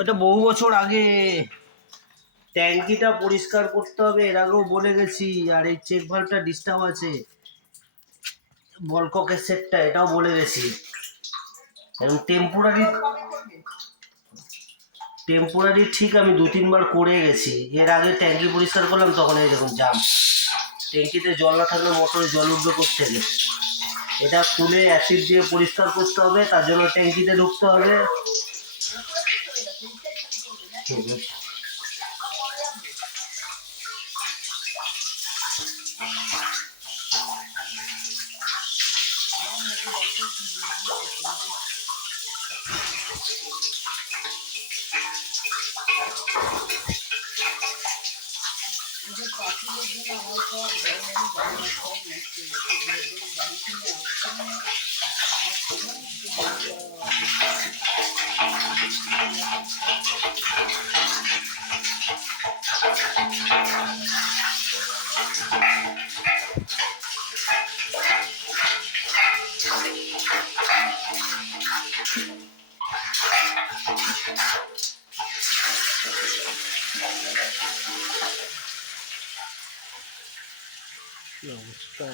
ওটা বহু বছর আগে। ট্যাঙ্কিটা পরিষ্কার করতে হবে, এর আগেও বলে গেছি। আর এই চেক ভাল্বটা ডিস্টার্ব আছে, বলককের সেটটা, এটাও বলে গেছি। এবং টেম্পোরারি ঠিক আমি 2-3 বার করে গেছি। এর আগে ট্যাঙ্কি পরিষ্কার করলাম, তখন এই দেখুন জাম। ট্যাঙ্কিতে জল না থাকলে মোটরে জল উঠবে কোত্থেকে? এটা খুলে অ্যাসিড দিয়ে পরিষ্কার করতে হবে, তার জন্য ট্যাঙ্কিতে ঢুকতে হবে। কি অবস্থা।